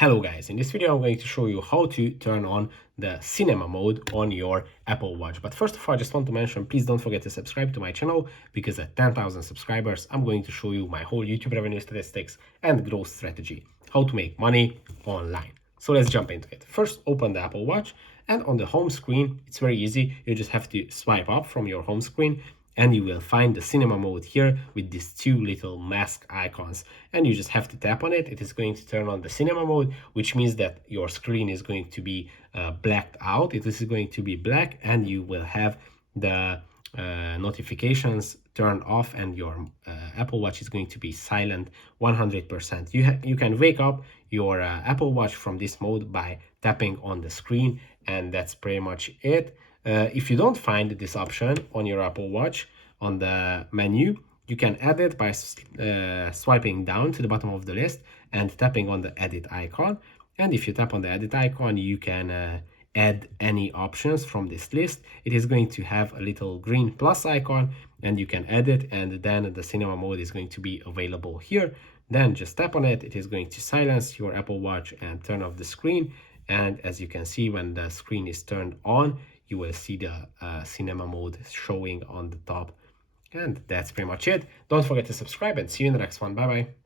Hello guys, in this video I'm going to show you how to turn on the cinema mode on your Apple Watch. But first of all, I just want to mention, please don't forget to subscribe to my channel, because at 10,000 subscribers I'm going to show you my whole YouTube revenue statistics and growth strategy, how to make money online. So let's jump into it. First, open the Apple Watch, and on the home screen it's very easy. You just have to swipe up from your home screen and you will find the cinema mode here with these two little mask icons, and you just have to tap on it. It is going to turn on the cinema mode, which means that your screen is going to be blacked out. It is going to be black, and you will have the notifications turned off, and your Apple Watch is going to be silent 100%. You can wake up your Apple Watch from this mode by tapping on the screen, and that's pretty much it. If you don't find this option on your Apple Watch on the menu, you can add it by swiping down to the bottom of the list and tapping on the edit icon. And if you tap on the edit icon, you can add any options from this list. It is going to have a little green plus icon, and you can add it, and then the cinema mode is going to be available here. Then just tap on it. It is going to silence your Apple Watch and turn off the screen. And as you can see, when the screen is turned on, you will see the cinema mode showing on the top. And that's pretty much it. Don't forget to subscribe, and see you in the next one. Bye bye.